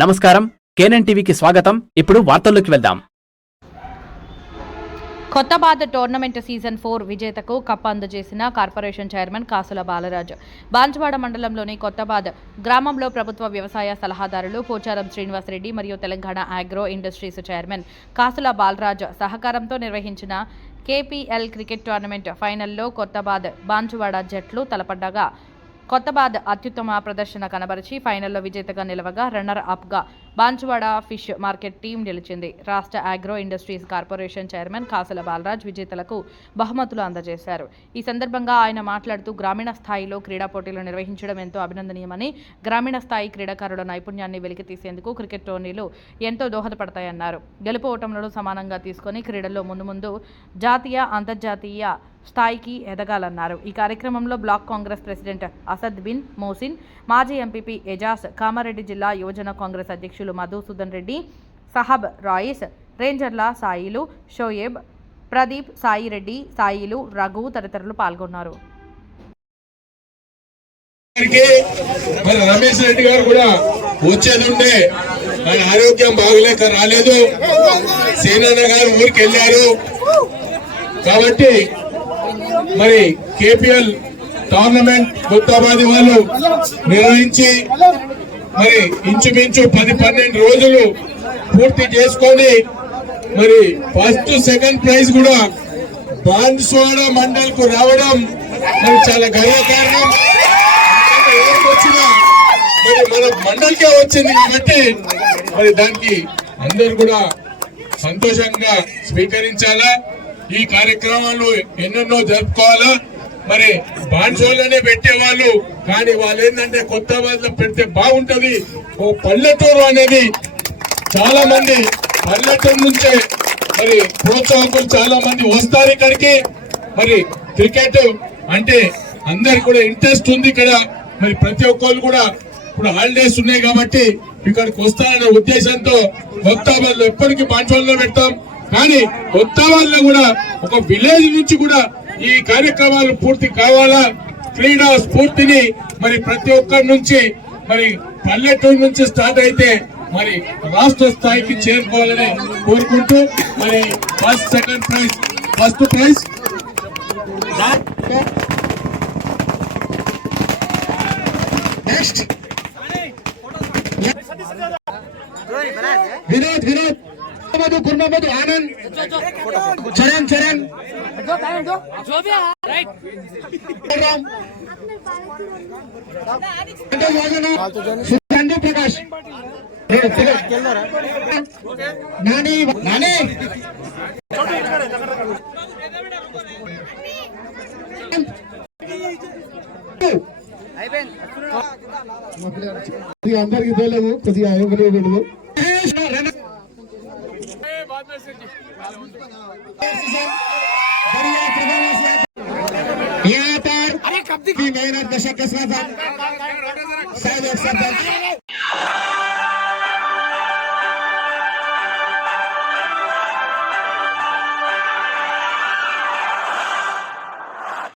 నమస్కారం, కేఎన్ఎన్ టీవీకి స్వాగతం. ఇప్పుడు వార్తల్లోకి వెళ్దాం. కొత్తబాద్ టోర్నమెంట్ సీజన్ 4 విజేతకు కప్ అందజేసిన కార్పొరేషన్ చైర్మన్ కాసుల బాలరాజు. బాన్సువాడ మండలంలోని కొత్తబాద్ గ్రామంలో ప్రభుత్వ వ్యవసాయ సలహాదారులు పోచారం శ్రీనివాసరెడ్డి మరియు తెలంగాణ ఆగ్రో ఇండస్ట్రీస్ చైర్మన్ కాసుల బాలరాజు సహకారంతో నిర్వహించిన కేపీఎల్ క్రికెట్ టోర్నమెంట్ ఫైనల్లో కొత్తబాద్ బాన్సువాడ జట్లు తలపడ్డగా కొత్తబాద్ అత్యుత్తమ ప్రదర్శన కనబరిచి ఫైనల్లో విజేతగా నిలవగా రన్నర్ అప్గా బాన్సువాడ ఫిష్ మార్కెట్ టీం నిలిచింది. రాష్ట్ర ఆగ్రో ఇండస్ట్రీస్ కార్పొరేషన్ చైర్మన్ కాసుల బాలరాజ్ విజేతలకు బహుమతులు అందజేశారు. ఈ సందర్భంగా ఆయన మాట్లాడుతూ గ్రామీణ స్థాయిలో క్రీడా పోటీలు నిర్వహించడం ఎంతో అభినందనీయమని, గ్రామీణ స్థాయి క్రీడాకారుల నైపుణ్యాన్ని వెలికితీసేందుకు క్రికెట్ టోర్నీలు ఎంతో దోహదపడతాయన్నారు. గెలుపు ఓటములను సమానంగా తీసుకొని క్రీడల్లో ముందు జాతీయ అంతర్జాతీయ స్థాయికి ఎదగాలన్నారు. ఈ కార్యక్రమంలో బ్లాక్ కాంగ్రెస్ ప్రెసిడెంట్ అసద్ బిన్ మోసిన్, మాజీ ఎంపీపీ ఎజాజ్, కామారెడ్డి జిల్లా యువజన కాంగ్రెస్ అధ్యక్షులు మధుసూదన్ రెడ్డి, సహబ్ రాయిస్, రేంజర్ల సాయిలు, షోయేబ్, ప్రదీప్, సాయిరెడ్డి, సాయిలు, రఘు తదితరులు పాల్గొన్నారు. రమేష్ రెడ్డి గారు కూడా వచ్చేది ఉండే, ఆయన ఆరోగ్యం బాగలేక రాలేదు. సేనన్న గారు ఊరికి వెళ్ళారు కాబట్టి మరి కేపీఎల్ టోర్నమెంట్ కొత్తబాది వాళ్ళు నిర్వహించి మరి ఇంచుమించు 10-12 రోజులు పూర్తి చేసుకొని మరి ఫస్ట్ సెకండ్ ప్రైజ్ కూడా బాన్సువాడ మండల్ కు రావడం మరి చాలా గర్వకారణం. వచ్చినా మరి మన మండల్కే వచ్చింది కాబట్టి మరి దానికి అందరు కూడా సంతోషంగా స్వీకరించాలా. ఈ కార్యక్రమాలు ఎన్నెన్నో జరుపుకోవాలా. మరి బాన్సువాడలోనే పెట్టేవాళ్ళు కానీ వాళ్ళు ఏంటంటే కొత్త వాళ్ళలో పెడితే బాగుంటది. ఓ పల్లెటూరు అనేది చాలా మంది పల్లెటూరు నుంచే మరి ప్రోత్సాహకులు చాలా మంది వస్తారు ఇక్కడికి. మరి క్రికెట్ అంటే అందరికి కూడా ఇంట్రెస్ట్ ఉంది ఇక్కడ. మరి ప్రతి ఒక్కరు కూడా ఇప్పుడు హాలిడేస్ ఉన్నాయి కాబట్టి ఇక్కడికి వస్తారనే ఉద్దేశంతో కొత్తబాద్లో ఎప్పటికీ బాన్సువాడలో పెడతాం. కానీ కొత్తబాద్లో కూడా ఒక విలేజ్ నుంచి కూడా ఈ కార్యక్రమాలు పూర్తి కావాలా. క్రీడా స్ఫూర్తిని మరి ప్రతి ఒక్కరి నుంచి మరి పల్లెటూరు నుంచి స్టార్ట్ అయితే మరి రాష్ట్ర స్థాయికి చేరుకోవాలని కోరుకుంటూ మరి first second prize first prize next Vinod కుర్మబదు ఆనంద్ చరణ్ సంజు ప్రకాష్ నాని అందరికి తెలియదు కొద్దిగా ఇవ్వలేదు. यहाँ पर मेहनत दशक के साथ